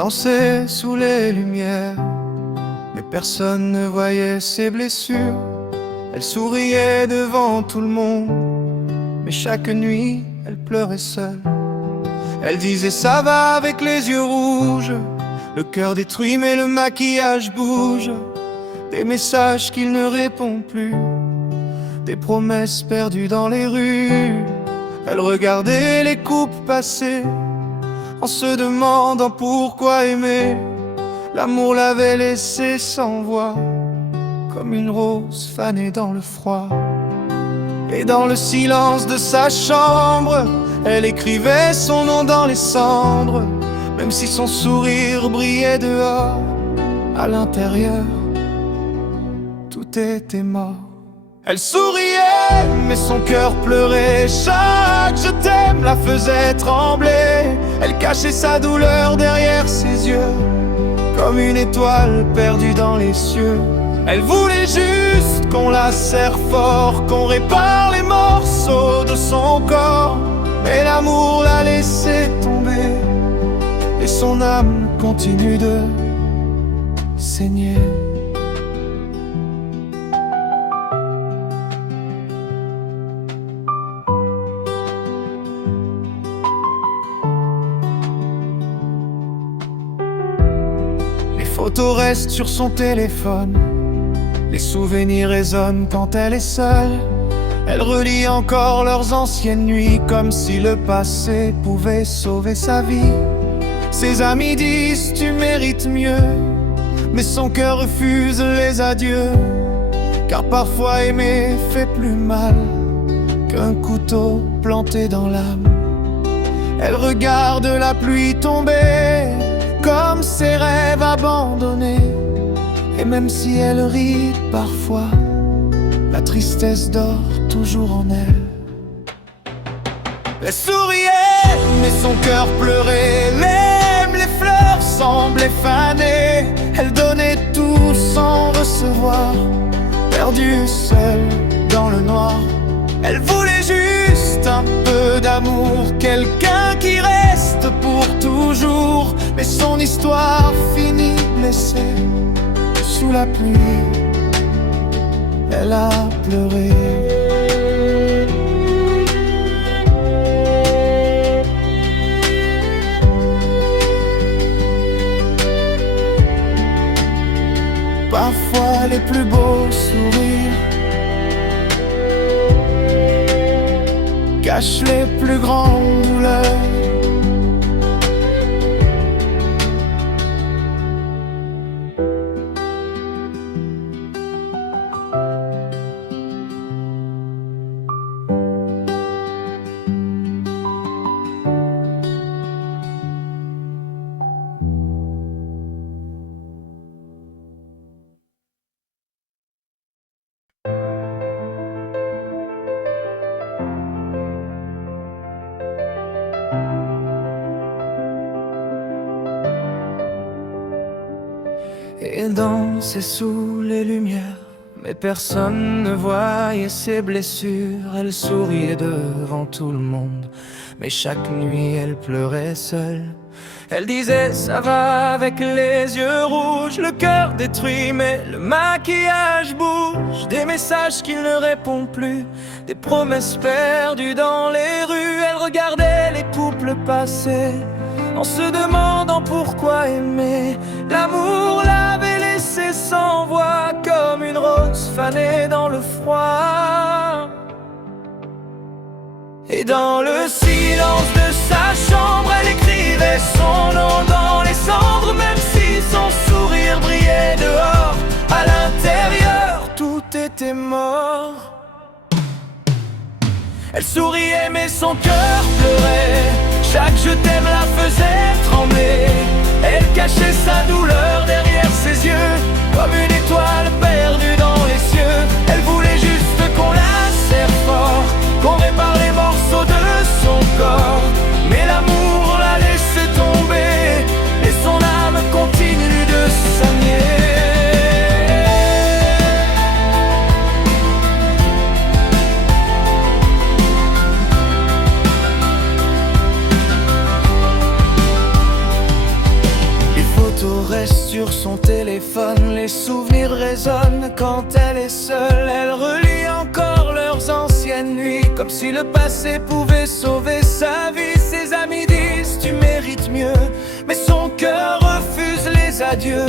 dansait sous les lumières, mais personne ne voyait ses blessures. Elle souriait devant tout le monde, mais chaque nuit, elle pleurait seule. Elle disait ça va avec les yeux rouges, le cœur détruit mais le maquillage bouge. Des messages qu'il ne répond plus, des promesses perdues dans les rues. Elle regardait les couples passer, en se demandant pourquoi aimer. L'amour l'avait laissée sans voix, comme une rose fanée dans le froid. Et dans le silence de sa chambre, elle écrivait son nom dans les cendres. Même si son sourire brillait dehors, à l'intérieur, tout était mort. Elle souriait, mais son cœur pleurait. Chaque je t'aime la faisait trembler. Elle cachait sa douleur derrière ses yeux, comme une étoile perdue dans les cieux. Elle voulait juste qu'on la serre fort, qu'on répare les morceaux de son corps. Mais l'amour l'a laissé tomber, et son âme continue de saigner. Les photos restent sur son téléphone, les souvenirs résonnent quand elle est seule. Elle relit encore leurs anciennes nuits, comme si le passé pouvait sauver sa vie. Ses amis disent tu mérites mieux, mais son cœur refuse les adieux. Car parfois aimer fait plus mal qu'un couteau planté dans l'âme. Elle regarde la pluie tomber, comme ses rêves abandonnés. Et même si elle rit parfois, la tristesse dort toujours en elle. Elle souriait, mais son cœur pleurait. Même les fleurs semblaient fanées. Elle donnait tout sans recevoir, perdue seule dans le noir. Elle voulait juste un peu d'amour, quelqu'un qui reste pour toujours. Mais son histoire finit blessée sous la pluie. Elle a pleuré. Parfois les plus beaux sourires cachent les plus grandes douleurs. Et dansait sous les lumières, mais personne ne voyait ses blessures. Elle souriait devant tout le monde, mais chaque nuit elle pleurait seule. Elle disait ça va avec les yeux rouges, le cœur détruit mais le maquillage bouge. Des messages qu'il ne répond plus, des promesses perdues dans les rues. Elle regardait les couples passer, en se demandant pourquoi aimer. L'amour l'avait laissé sans voix, comme une rose fanée dans le froid. Et dans le silence de sa chambre, elle écrivait son nom dans les cendres. Même si son sourire brillait dehors, à l'intérieur, tout était mort. Elle souriait mais son cœur pleurait. Chaque je t'aime la faisait trembler. Elle cachait sa douleur derrière ses yeux, comme une étoile perdue dans les cieux. Elle voulait juste qu'on la serre fort, qu'on répare les morceaux de son corps. Mais l'amour l'a laissé tomber, et son âme continue de saigner. reste sur son téléphone, les souvenirs résonnent quand elle est seule. Elle relit encore leurs anciennes nuits, comme si le passé pouvait sauver sa vie. Ses amis disent tu mérites mieux, mais son cœur refuse les adieux.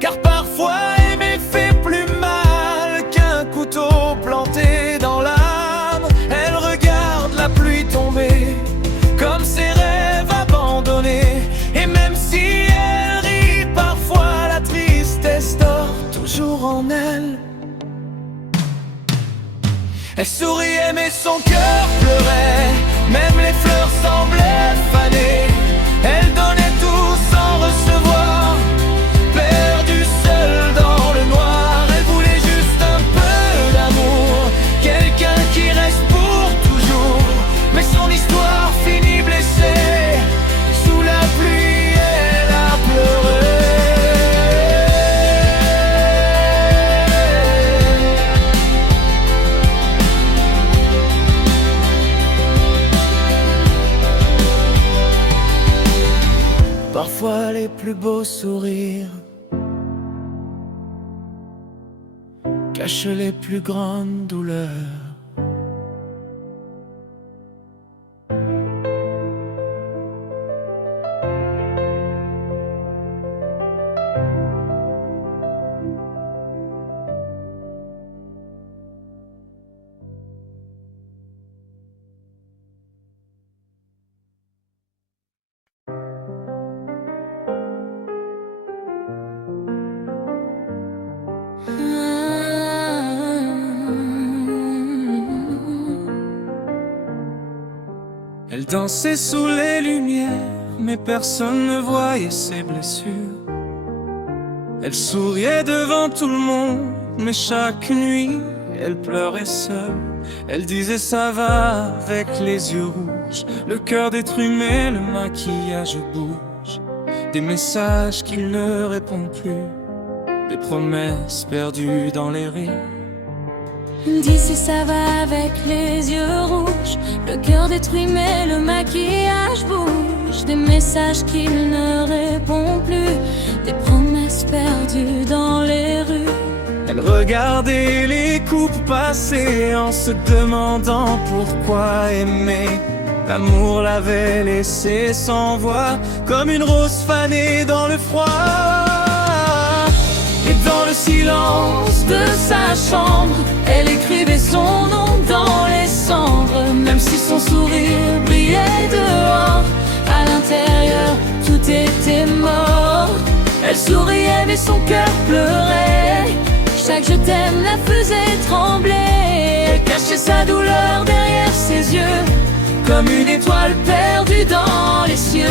Car parfois aimer fait plus mal qu'un couteau planté dans l'âme. Elle regarde la pluie tomber, comme ses rêves abandonnés. Et même si elle rit, parfois la tristesse dort toujours en elle. Elle souriait mais son cœur pleurait, même les fleurs semblaient fanées. Elle donnait tout sans recevoir, perdue seule dans le noir. Elle voulait juste un peu d'amour, quelqu'un qui reste pour toujours. Mais son histoire finit blessée, sous la pluie elle a pleuré. Parfois les plus beaux sourires cachent les plus grandes douleurs. Elle dansait sous les lumières, mais personne ne voyait ses blessures. Elle souriait devant tout le monde, mais chaque nuit, elle pleurait seule. Elle disait ça va avec les yeux rouges, le cœur détruit mais le maquillage bouge. Des messages qu'il ne répond plus, des promesses perdues dans les rires. Disait ça va avec les yeux rouges, le cœur détruit mais le maquillage bouge. Des messages qu'il ne répond plus, des promesses perdues dans les rues. Elle regardait les couples passer en se demandant pourquoi aimer. L'amour l'avait laissé sans voix, comme une rose fanée dans le froid. Et dans le silence de sa chambre, elle écrivait son nom dans les cendres. Même si son sourire brillait dehors, à l'intérieur tout était mort. Elle souriait mais son cœur pleurait, chaque je t'aime la faisait trembler. Elle cachait sa douleur derrière ses yeux, comme une étoile perdue dans les cieux.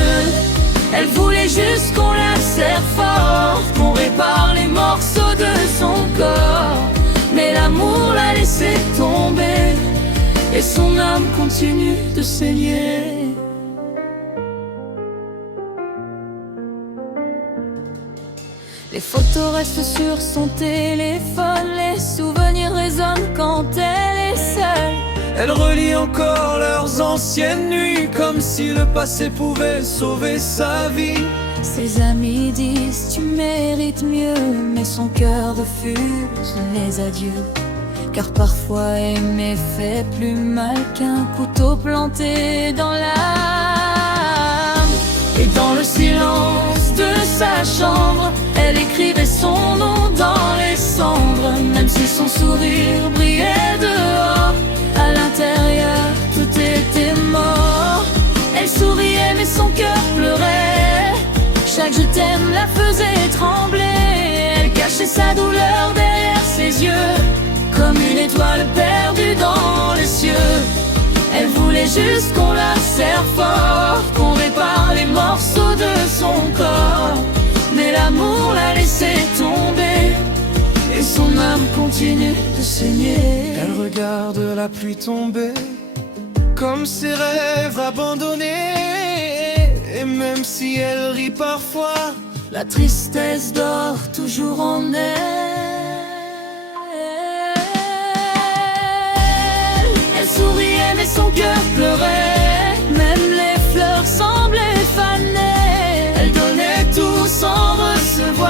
Elle voulait juste qu'on la serre fort, qu'on répare les morceaux de son corps. Mais l'amour l'a laissé tomber, et son âme continue de saigner. Les photos restent sur son téléphone, les souvenirs résonnent quand elle est seule. Elle relit encore leurs anciennes nuits, comme si le passé pouvait sauver sa vie. Ses amis disent tu mérites mieux, mais son cœur refuse les adieux. Car parfois aimer fait plus mal qu'un couteau planté dans l'âme. Et dans le silence de sa chambre, elle écrivait son nom dans les cendres. Même si son sourire brillait dehors, à l'intérieur tout était mort. Elle souriait mais son cœur pleurait, chaque je t'aime la faisait trembler. Elle cachait sa douleur derrière ses yeux, comme une étoile perdue dans les cieux. Elle voulait juste qu'on la serre fort, qu'on répare les morceaux de son corps. Mais l'amour l'a laissé tomber, et son âme continue de saigner. Elle regarde la pluie tomber, comme ses rêves abandonnés. Et même si elle rit parfois, la tristesse dort toujours en elle. Elle souriait mais son cœur pleurait, même les fleurs semblaient fanées. Elle donnait tout sans recevoir.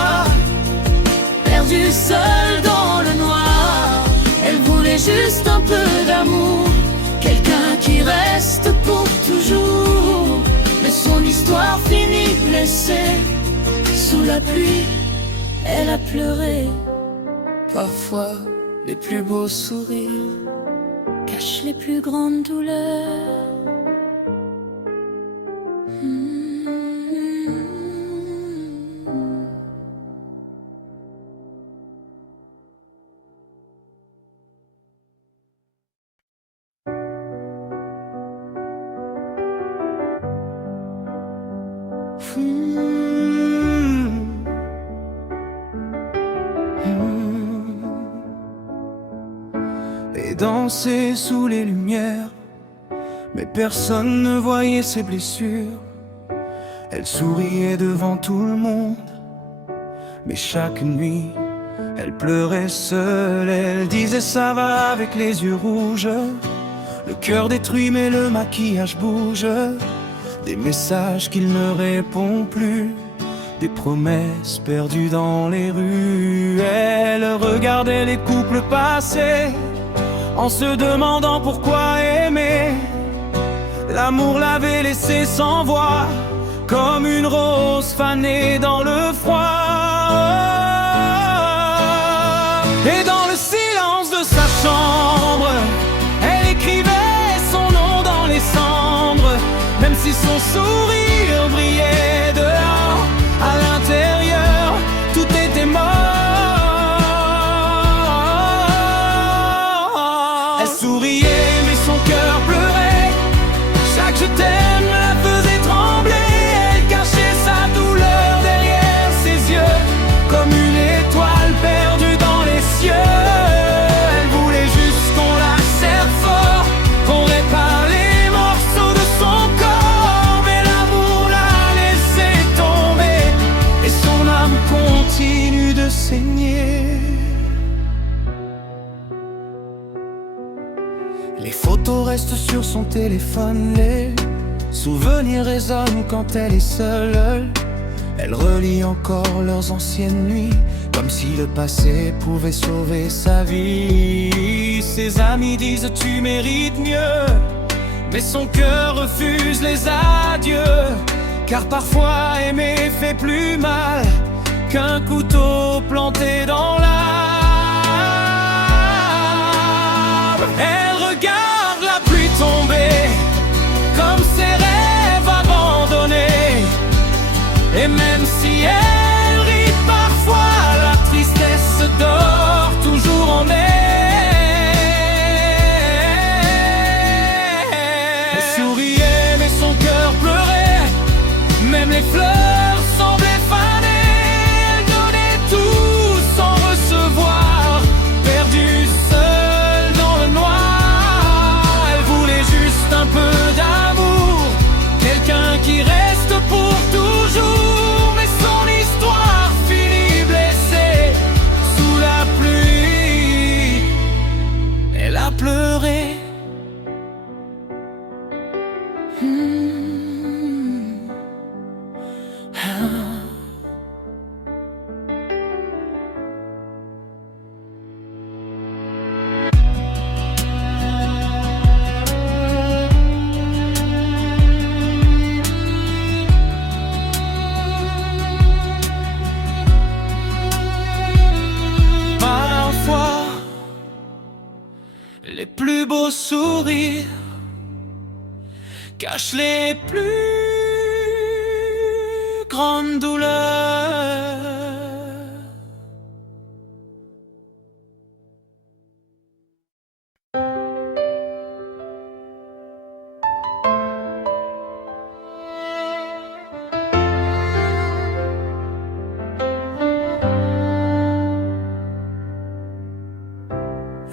peu d'amour, quelqu'un qui reste pour toujours. Mais son histoire finit blessée, sous la pluie, elle a pleuré. Parfois, les plus beaux sourires cachent les plus grandes douleurs. Et danser sous les lumières, mais personne ne voyait ses blessures. Elle souriait devant tout le monde, mais chaque nuit, elle pleurait seule. Elle disait ça va avec les yeux rouges, le cœur détruit mais le maquillage bouge. Des messages qu'il ne répond plus, des promesses perdues dans les rues. Elle regardait les couples passer, en se demandant pourquoi aimer. L'amour l'avait laissé sans voix, comme une rose fanée dans le froid. Et dans le silence de sa chambre, elle écrivait son nom dans les cendres. Même si son sourire brillait dehors, à l'intérieur, tout était mort. Elle souriait, mais son cœur pleurait. Chaque je t'aime la faisait trembler. Elle cachait sa douleur derrière ses yeux, comme une étoile perdue dans les cieux. Elle voulait juste qu'on la serre fort, qu'on répare les morceaux de son corps. Mais l'amour l'a laissé tomber, et son âme continue de saigner. Les photos restent sur son téléphone, les souvenirs résonnent quand elle est seule. Elle relit encore leurs anciennes nuits, comme si le passé pouvait sauver sa vie. Ses amis disent tu mérites mieux, mais son cœur refuse les adieux. Car parfois aimer fait plus mal qu'un couteau planté dans l'âme. Elle regarde la pluie tomber, comme ses rêves abandonnés. Et même si elle rit parfois, la tristesse dort toujours en elle. Elle souriait mais son cœur pleurait, même les fleurs semblaient faner. Elle donnait tout sans recevoir, perdue seule dans le noir. Elle voulait juste un peu d'amour, quelqu'un qui reste pour toujours. Mais son histoire finit blessée, sous la pluie, elle a pleuré. Parfois, les plus beaux sourires cachent les plus grandes douleurs.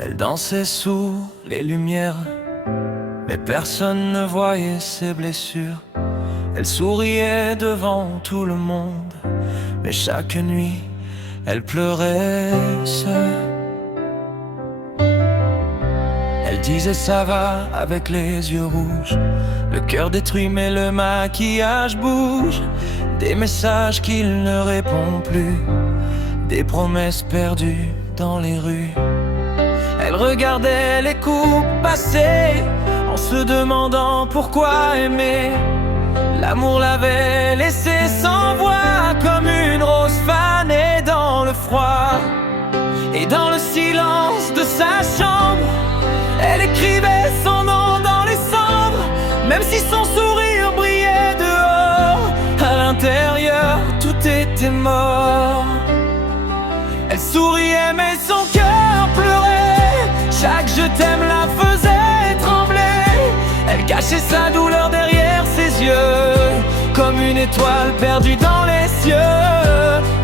Elle dansait sous les lumières, mais personne ne voyait ses blessures. Elle souriait devant tout le monde, mais chaque nuit, elle pleurait seule. Elle disait ça va avec les yeux rouges, le cœur détruit mais le maquillage bouge. Des messages qu'il ne répond plus, des promesses perdues dans les rues. Elle regardait les coups passer en se demandant pourquoi aimer. L'amour l'avait laissé sans voix, comme une rose fanée dans le froid. Et dans le silence de sa chambre, elle écrivait son nom dans les cendres. Même si son sourire brillait dehors, à l'intérieur tout était mort. Elle souriait mais son cœur pleurait. Chaque je t'aime la faisait trembler. Elle cachait sa douleur derrière ses yeux, comme une étoile perdue dans les cieux.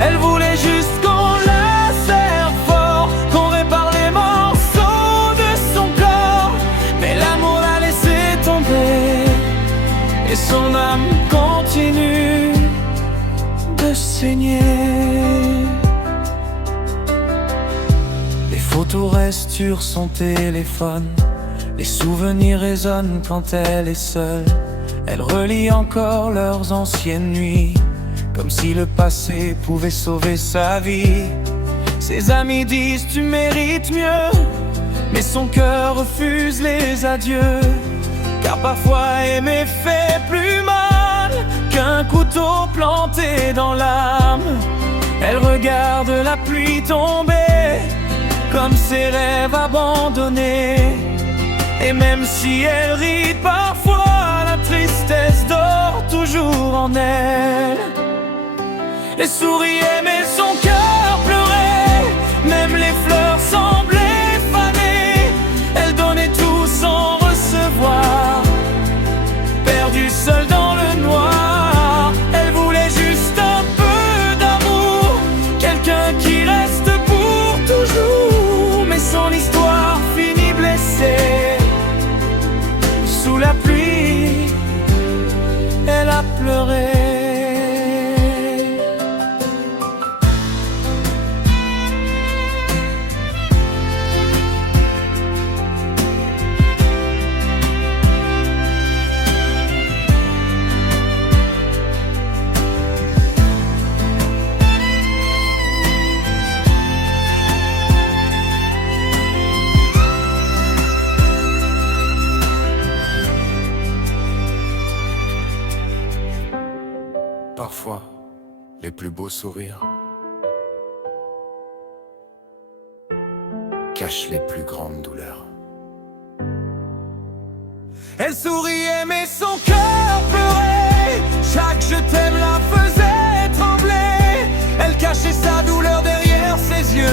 Elle voulait juste qu'on la serre fort, qu'on répare les morceaux de son corps. Mais l'amour l'a laissé tomber, et son âme continue de saigner. Les photos restent sur son téléphone, les souvenirs résonnent quand elle est seule. Elle relit encore leurs anciennes nuits, comme si le passé pouvait sauver sa vie. Ses amis disent tu mérites mieux, mais son cœur refuse les adieux. Car parfois aimer fait plus mal qu'un couteau planté dans l'âme. Elle regarde la pluie tomber, comme ses rêves abandonnés. Et même si elle rit parfois, la tristesse dort toujours en elle. Elle souriait mais son cœur pleurait, même les fleurs semblaient fanées. Elle donnait tout sans recevoir, perdue seule dans le noir. Elle voulait juste un peu d'amour, quelqu'un qui reste pour toujours. Mais son histoire finit blessée. Sous la pluie, elle a pleuré. Parfois, les plus beaux sourires cachent les plus grandes douleurs. Elle souriait mais son cœur pleurait. Chaque je t'aime la faisait trembler. Elle cachait sa douleur derrière ses yeux,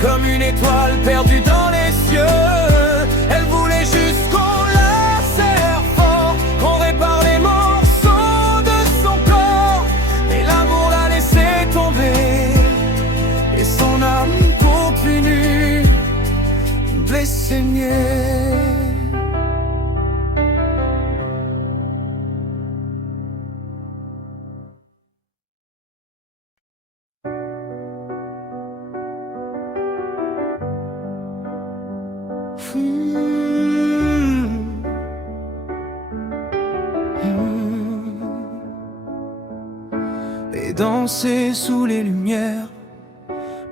comme une étoile perdue dans les cieux. Elle voulait juste qu'on la serre fort, qu'on répare les morceaux de son corps. Mais l'amour l'a laissé tomber, et son âme continue de les saigner. Et danser sous les lumières,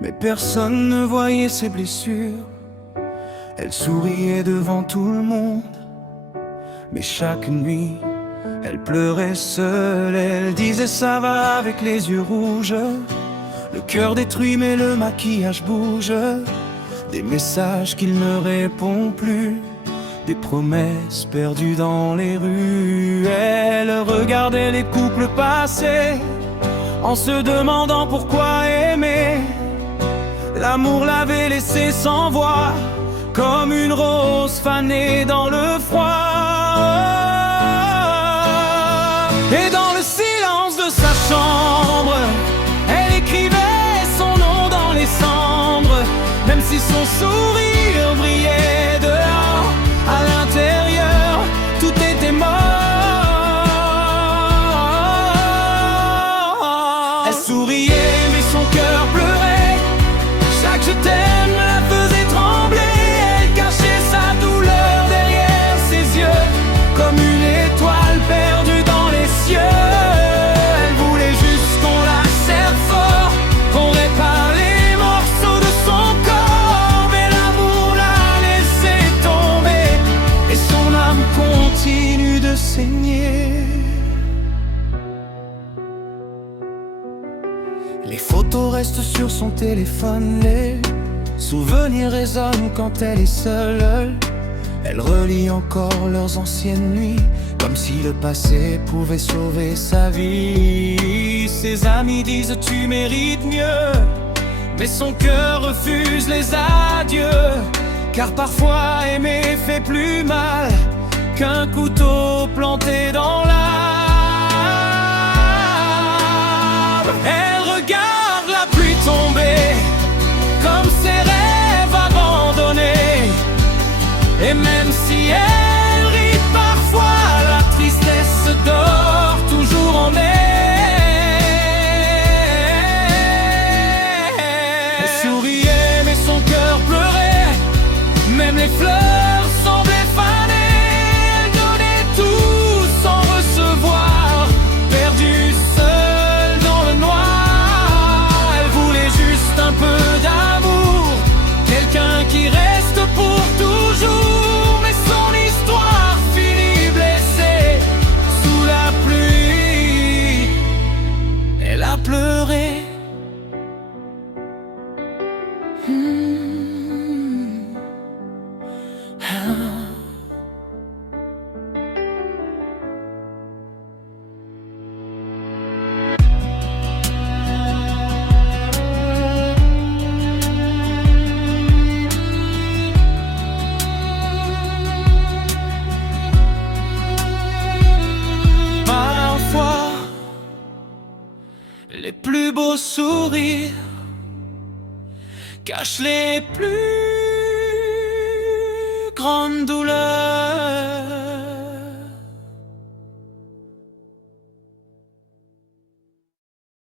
mais personne ne voyait ses blessures. Elle souriait devant tout le monde, mais chaque nuit, elle pleurait seule. Elle disait ça va avec les yeux rouges, le cœur détruit mais le maquillage bouge. Des messages qu'il ne répond plus, des promesses perdues dans les rues. Elle regardait les couples passer, en se demandant pourquoi aimer. L'amour l'avait laissé sans voix, comme une rose fanée dans le froid. Et dans le silence de sa chambre, elle écrivait son nom dans les cendres. Même si son sourire brillait dehors, à l'intérieur tout était mort. Elle souriait mais son cœur pleurait. Chaque je t'aime la faisait trembler. Elle cachait sa douleur derrière ses yeux, comme une étoile perdue dans les cieux. Elle voulait juste qu'on la serre fort, qu'on répare les morceaux de son corps. Mais l'amour photos restent sur son téléphone. Les souvenirs résonnent quand elle est seule. Elle relie encore leurs anciennes nuits, comme si le passé pouvait sauver sa vie. Ses amis disent tu mérites mieux, mais son cœur refuse les adieux. Car parfois aimer fait plus mal qu'un couteau planté dans l'âme. Elle regarde la pluie tomber, comme ses rêves abandonnés. Et même si elle rit parfois, la tristesse dort toujours en elle. Elle souriait mais son cœur pleurait, même les fleurs semblaient faner. Elle donnait tout sans recevoir, perdue seule dans le noir. Elle voulait juste un peu d'amour, quelqu'un qui reste pour toujours. Mais son histoire finit blessée sous la pluie. Elle a pleuré. Parfois, les plus beaux sourires cachent les plus grandes douleurs.